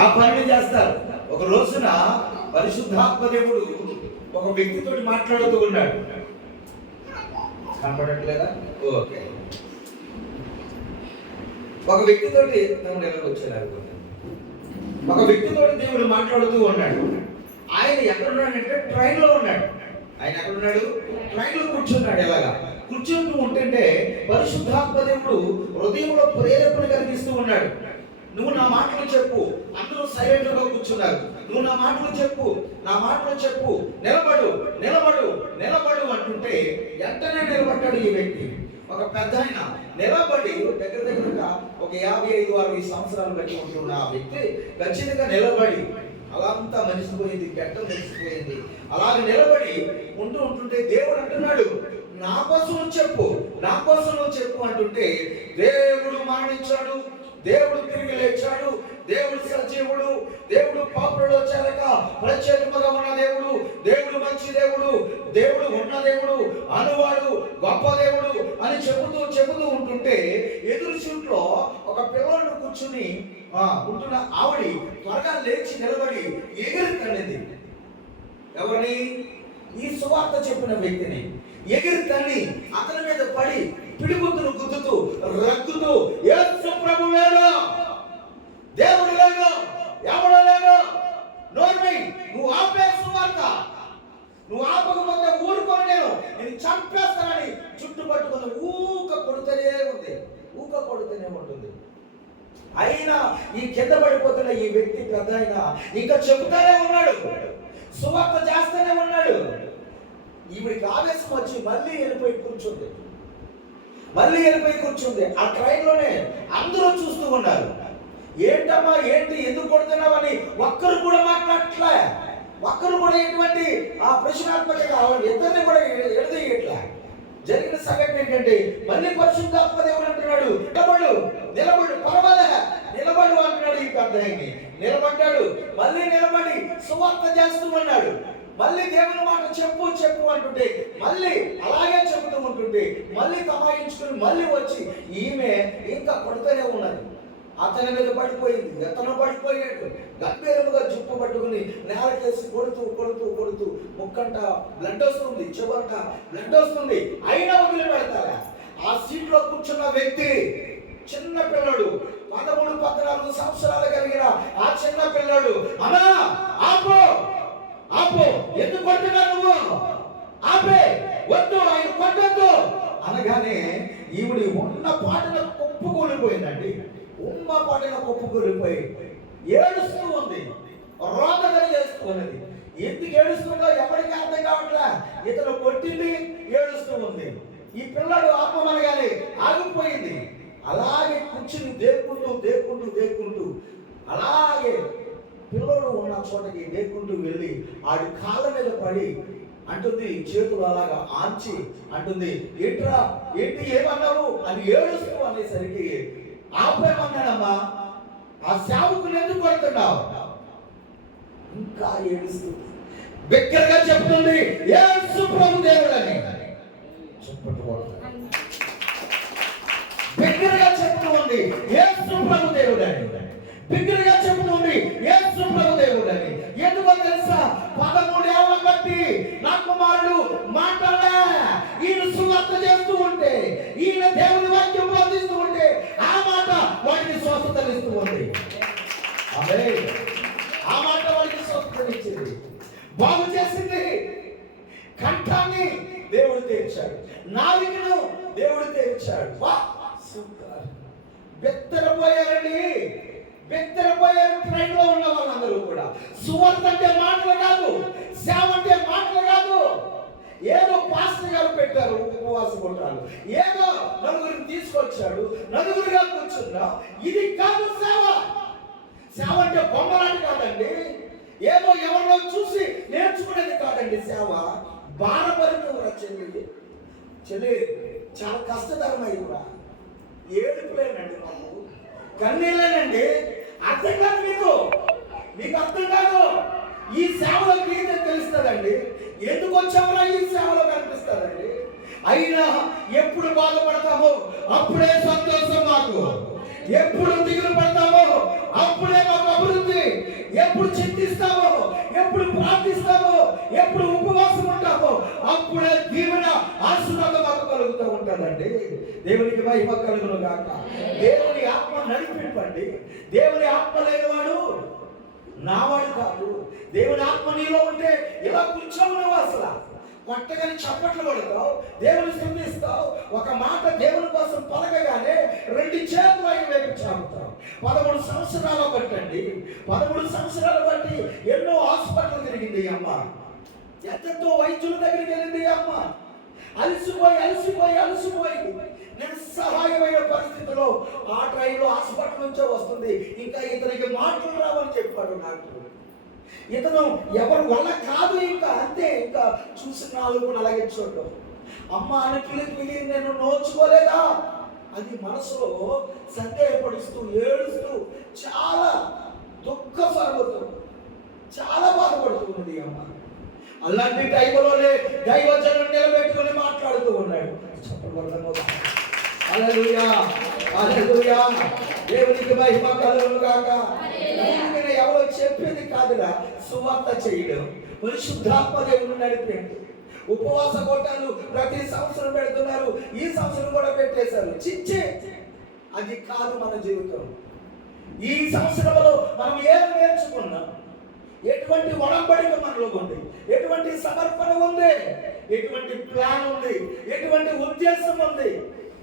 ఆ పనిని చేస్తారు. ఒక రోజున పరిశుద్ధాత్మ దేవుడు ఒక వ్యక్తితో మాట్లాడుతూ ఉన్నాడు. కనపడట్లేదా? ఓకే. ఒక వ్యక్తితోటి ఒక వ్యక్తితోటి దేవుడు మాట్లాడుతూ ఉన్నాడు. ఆయన ఎక్కడున్నాడంటే ట్రైన్ లో ఉన్నాడు. ఆయన ఎక్కడున్నాడు? ట్రైన్ లో కూర్చున్నాడు. ఎలాగా కూర్చుంటూ ఉంటుంటే పరిశుద్ధాత్మ దేవుడు హృదయంలో ప్రేరేపణ కలిగిస్తూ ఉన్నాడు. నువ్వు నా మాటలు చెప్పు. అందరూ సైలెంట్ గా కూర్చున్నారు. నువ్వు నా మాటలు చెప్పు, నా మాటలు చెప్పు, నిలబడు నిలబడు నిలబడు అంటుంటే వెంటనే నిలబడ్డాడు ఈ వ్యక్తి. ఒక పెద్ద ఆయన నిలబడి దగ్గరగా ఒక 55-60 సంవత్సరాలు బట్టి ఉంటున్న ఆ వ్యక్తి ఖచ్చితంగా నిలబడి అలంతా మరిసిపోయింది, గడ్డం మరిసిపోయింది. అలాగే నిలబడి ఉంటుంటే దేవుడు అంటున్నాడు, నా కోసం చెప్పు, నా కోసం చెప్పు అంటుంటే దేవుడు మరణించాడు, దేవుడు తిరిగి లేచాడు, దేవుడు సజీవుడు, దేవుడు పాపులలో చేరక ప్రత్యేకముగా ఉన్న దేవుడు, దేవుడు మంచి దేవుడు, దేవుడు ఉన్న దేవుడు, అనువాడు గొప్ప దేవుడు అని చెబుతూ ఉంటుంటే ఎదురు సీట్లో ఒక పిల్లలను కూర్చుని ఉంటున్న ఆవిడ త్వరగా లేచి నిలబడి ఎగిరి తల్లింది. ఎవరిని? ఈ సువార్త చెప్పిన వ్యక్తిని ఎగిరి తల్లి అతని మీద పడి పిడిగుద్దును గుద్దుతూ రగ్గుతూ, యేసు ప్రభు లేడు, దేవుడు లేడు, ఎవడో లేడు, నోర్మై నువ్వు ఆపే సువార్త, నువ్వు ఆపకపోతే ఊరుకొని నేను చంపేస్తానని చుట్టుపట్టుకుని ఊక కొడుతూనే ఉంటుంది. అయినా ఈ కింద పడిపోతున్న ఈ వ్యక్తి పెద్ద అయినా ఇంకా చెబుతానే ఉన్నాడు, సువార్త చేస్తూనే ఉన్నాడు. ఈవిడికి ఆవేశం వచ్చి మళ్ళీ వెళ్ళిపోయి కూర్చుంది. ఆ ట్రైన్లోనే అందరూ చూస్తూ ఉన్నారు. ఏంటమ్మా ఏంటి, ఎందుకు కొడుతున్నావని ఒక్కరు కూడా మాట్లాడట్లే, ఒక్కరు కూడా ఎటువంటి ఆ ప్రశ్నాత్మక ఇద్దరిని కూడా ఎడదీయట్లే. జరిగిన సంఘటన ఏంటంటే మళ్ళీ పరిశుద్ధాత్మ దేవుడు అంటున్నాడు, నిలబడు పర్వాలే నిలబడు అంటున్నాడు. ఈ పెద్ద నిలబడ్డాడు. మళ్ళీ నిలబడి సువార్త చేస్తూ ఉన్నాడు. మళ్ళీ దేవుని మాట చెప్పు అంటుంటే మళ్ళీ అలాగే చెబుతూ ఉంటుంటే మళ్ళీ తమాయించుకుని మళ్ళీ వచ్చి ఈమె ఇంకా కొడుతూనే ఉన్నది. అతని మీద పడిపోయింది, ఎతను పడిపోయాడు. గంభీరముగా జుప్పు పట్టుకుని నేలకేసి కొడుతూ ముక్కంట బ్లడ్ వస్తుంది, చెవంట బ్లడ్ వస్తుంది. అయినా వదిలిపెడతారా? ఆ సీట్లో కూర్చున్న వ్యక్తి చిన్న పిల్లడు, 13-14 సంవత్సరాలు కలిగిన ఆ చిన్న పిల్లడు, అన్నా ఆపు, ఎందుకు కొడుతున్నా నువ్వు, ఆపే, వద్దు, ఆయన కొట్టద్దు అనగానే ఈవిడి ఉన్న పాటన కుప్పకూలిపోయిందండి. ఏడుస్తూ ఉంది, రోదన చేస్తున్నది. ఎందుకు ఏడుస్తుందో ఎవరికి అర్థం కావట్లే. ఇతను కొట్టింది, ఏడుస్తూ ఉంది. ఈ పిల్లడు ఆపమనగానే ఆగిపోయింది. అలాగే కూర్చుని దేక్కుంటూ అలాగే పిల్లడు ఉన్న చోటకి దేక్కుంటూ వెళ్ళి ఆడి కాళ్ళ మీద పడి అంటుంది, చేతులు అలాగా ఆంచి అంటుంది, ఏంటి ఏమన్నావు అని ఏడుస్తూ అనేసరికి ఆపేమన్నాడమ్మా, ఆ సేవకుని ఎందుకు కొడుతున్నావు? ఇంకా ఏడుస్తూ బిగ్గరగా చెప్తుంది, యేసు ప్రభు దేవుడని. బిగ్గరగా చెప్తూ ఉంది, యేసు ప్రభు దేవుడని. బిగ్గరగా చెప్తూ ఉంది, యేసు ప్రభు దేవుడని. ఎందుకో తెలుసా? 13 ఏళ్ల బట్టి నా కుమారుడు మాట్లాడలే. ఈయన సువార్త చేస్తూ ఉంటే, ఈయన దేవుని వాక్యం బోధిస్తూ ఉంటే ఆ మాట వాడికి స్వస్థతనిస్తూ ఉంది. ఆ మాట వాడికి స్వస్థతనిచ్చింది, బాగు చేసింది. కంఠాన్ని దేవుడు తెరిచాడు, నాలుకను దేవుడు తెరిచాడు. బెత్తరపోయారు ట్రైన్ లో ఉన్న వాళ్ళందరూ కూడా. సువార్త అంటే మాటలు కాదు, సేవ అంటే మాటలు కాదు. ఏదో పాస్టర్ గారు పెట్టారు ఉపవాస గుండాలు, ఏదో నలుగురిని తీసుకొచ్చాడు, నలుగురిగా కూర్చున్నాం. ఇది కాదు సేవ. సేవ అంటే బొమ్మలాంటి కాదండి, ఏదో ఎవరిలో చూసి నేర్చుకునేది కాదండి. సేవ భారపరితం చెల్లి చాలా కష్టతరమైందా, ఏడుపులేనండి, మాకు కన్నీళ్ళేనండి. అర్థం కాదు, మీకు అర్థం కాదు. ఈ సేవలో మీకే తెలుస్తుందండి, ఎందుకు వచ్చామో ఈ సేవలో కనిపిస్తుందండి. అయినా ఎప్పుడు బాధపడతామో అప్పుడే సంతోషం మాకు, ఎప్పుడు దిగులు పడతామో అప్పుడే మాకు అభివృద్ధి. ఎప్పుడు చింతిస్తావో, ఎప్పుడు ప్రార్థిస్తావో, ఎప్పుడు ఉపవాసం ఉంటావో అప్పుడే దీవెన ఆశీర్వాదం మాకు కలుగుతూ ఉంటుందండి. దేవునికి మహిమ కలుగును గాక. దేవుని ఆత్మ నడిపింపండి. దేవుని ఆత్మ లేనివాడు నావాడు కాదు. దేవుని ఆత్మ నీలో ఉంటే ఇలా కూర్చోవు. అసలు కొట్టగానే చప్పట్లు కొడతావు, దేవుని స్తుతిస్తావు. ఒక మాట దేవుని కోసం పలకగానే 2 చేతులు ఆయన వైపు చాపుతావు. 13 సంవత్సరాలు బట్టండి, 13 సంవత్సరాలు బట్టి ఎన్నో హాస్పిటల్ తిరిగింది అమ్మ. ఎంతో వైద్యుల దగ్గరికి వెళ్ళింది అమ్మ. అలసిపోయి నిస్సహాయమైన పరిస్థితిలో ఆ ట్రైన్లో హాస్పిటల్ నుంచే వస్తుంది. ఇంకా ఇతనికి మాటలు రావని చెప్పాడు డాక్టర్. ఇతను ఎవరి వల్ల కాదు, ఇంకా అంతే. ఇంకా చూసిన వాళ్ళు కూడా అలాగే చూడటం. అమ్మ అని పిలిపి నేను నోచుకోలేదా అది మనసులో సందేహపడుస్తూ ఏడుస్తూ చాలా దుఃఖసాగుతూ చాలా బాధపడుతున్నది అమ్మ. అలాంటి టైంలోనే దైవజనం నిలబెట్టుకుని మాట్లాడుతూ ఉన్నాడు. హల్లెలూయా, హల్లెలూయా. దేవునికి మహిమ కలుగును గాక. ఎవరో చెప్పేది కాదురా, సువార్త చేయడం. పరిశుద్ధాత్మ దేవుని నడిపేది. ఉపవాస కోటాలు ప్రతి సంవత్సరం పెడుతున్నారు, ఈ సంవత్సరం కూడా పెట్టేశారు. చిచ్చే అది కాదు మన జీవితం. ఈ సంవత్సరంలో మనం ఏం నేర్చుకున్నాం? ఎటువంటి ఒడంబడిక మనలో ఉంది, ఎటువంటి సమర్పణ ఉంది, ఎటువంటి ప్లాన్ ఉంది, ఎటువంటి ఉద్దేశం ఉంది,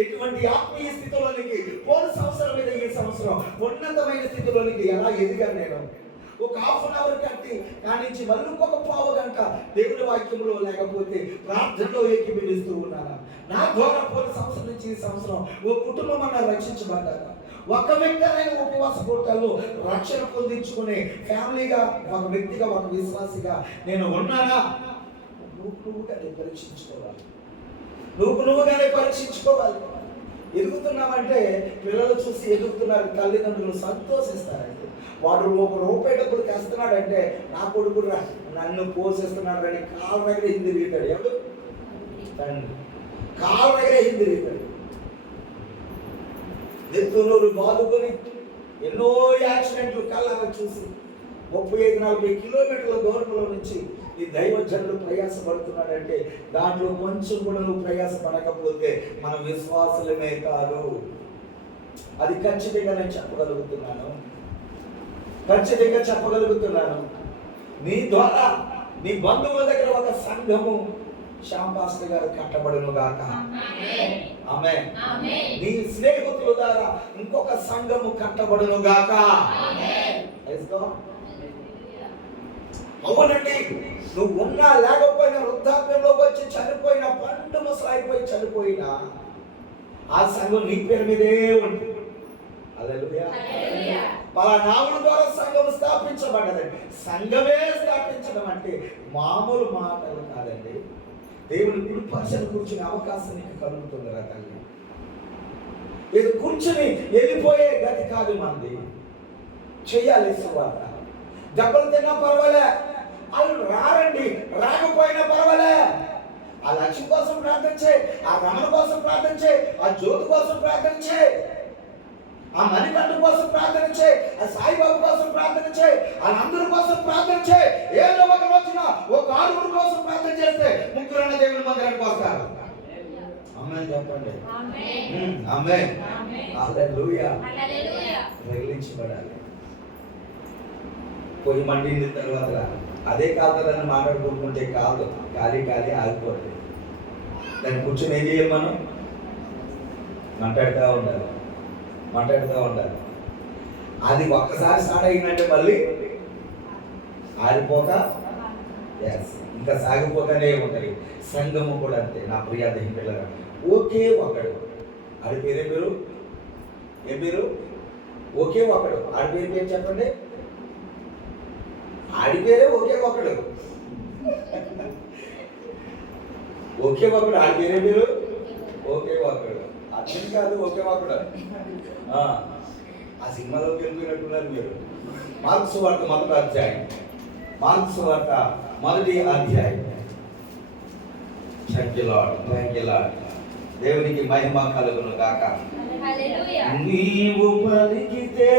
ఎటువంటి ఆత్మీయ స్థితిలోనికి పోయిన సంవత్సరం మీద ఈ సంవత్సరం ఉన్నతమైన స్థితిలోనికి ఎలా ఎదిగాను నేను? ఒక ½ అన్ అవర్ కట్టి కానించి మళ్ళీ ఇంకొక పావు గంట దేవుని వాక్యంలో లేకపోతే ప్రార్థనలో ఏకీభవిస్తూ ఉన్నాను. నా ద్వారా పోయిన సంవత్సరం నుంచి ఈ సంవత్సరం ఓ కుటుంబం అన్న రక్షించబడ్డాక, ఒక వ్యక్తి ఉపవాస కోటాల్లో రక్షణ పొందించుకునే ఫ్యామిలీగా, ఒక వ్యక్తిగా, ఒక విశ్వాసిగా నేను ఉన్నానా? నువ్వుగానే పరీక్షించుకోవాలి. నువ్వుగానే పరీక్షించుకోవాలి. ఎదుగుతున్నామంటే పిల్లలు చూసి ఎదుగుతున్నారు, తల్లిదండ్రులు సంతోషిస్తారండి. వాడు ₹1 డబ్బులు తెస్తున్నాడంటే నా కొడుకు నన్ను పోషిస్తున్నాడు అని కాళ్ళ దగ్గర హిందిరుగుతాడు. ఎవడు? తండ్రి కాళ్ళ దగ్గర హిందిరుగుతాడు. నెత్తునూరు బాదుకొని ఎన్నో యాక్సిడెంట్లు కళ్ళగా చూసి 35-40 కిలోమీటర్ల దూరంలో నుంచి ఈ దైవజనుడు ప్రయాసపడుతున్నాడంటే దాంట్లో కొంచెం కూడా నువ్వు ప్రయాసపడకపోతే మన విశ్వాసులమే కాదు. అది ఖచ్చితంగా నేను చెప్పగలుగుతున్నాను. నీ ద్వారా నీ బంధువుల దగ్గర ఒక సంఘము శ్యాంపాస్టర్ గారు కట్టబడును గాక. ఆమేన్. నీ స్నేహితుల ద్వారా ఇంకొక సంఘము కట్టబడును గాక. అవునండి, నువ్వు ఉన్నా లేకపోయినా వృద్ధాప్యంలోకి వచ్చి చనిపోయిన పండు ముసలైపోయి చనిపోయినా ఆ సంఘం నీ పేరు మీదే ఉంటుంది. హల్లెలూయా. పలానావుల ద్వారా సంఘం స్థాపించబడ్డదండి. సంఘమే స్థాపించడం అంటే మామూలు మాటలు కాదండి. దేవుని కుడిపక్షాన కూర్చునే అవకాశం నీకు కలుగుతుంది రా తల్లి. ఇది కూర్చుని వెళ్ళిపోయే గతి కాదు మంది. చెయ్యాలి సువార్త. దెబ్బలు తిన్నా పర్వాలే, వాళ్ళు రారండి, రాకపోయినా పర్వాలే. ఆ లక్ష్యం కోసం ప్రార్థించే, ఆ రమణ కోసం ప్రార్థించే, ఆ జ్యోతి కోసం ప్రార్థించే, ఆ మణికంఠ కోసం ప్రార్థించే, ఆ సాయిబాబు కోసం ప్రార్థించే, వాళ్ళందరి కోసం ప్రార్థించే. ఏదో ఒక రోజున ఒక 6 కోసం ప్రార్థన చేస్తే 3 దేవుని మందిరానికి వస్తారు. ఆమేన్ చెప్పండి. ఆమేన్. హల్లెలూయా. రగిలించబడాలి. పొయ్యి మండింది తర్వాత అదే కాదని మాట్లాడుకుంటుంటే కాదు, ఖాళీ ఆగిపోతుంది. దాన్ని కూర్చొని ఏం చేయాలి? మనం మాట్లాడుతూ ఉండాలి. అది ఒక్కసారి స్టార్ట్ అయిందంటే మళ్ళీ ఆరిపోక ఇంకా సాగిపోతానే ఉంటాయి. సంఘము కూడా అంతే. నా ప్రియ దేహి పిల్లగా ఒకే ఒకడు, ఆడి పేరే పేరు ఏం పేరు? ఒకే ఒకడు. ఆడి పేరు చెప్పండి. ఆడి పేరే ఒకే ఒకడు. ఆడి పేరే పేరు ఒకే ఒకడు. అర్థం కాదు ఒకే ఒకడు. ఆ సినిమాలోకి వెళ్ళిపోయినట్టున్నారు మీరు. మార్క్స్ వార్త మొదటి అధ్యాయం. దేవునికి మహిమ కలుగును గాక. నీవు పలికితే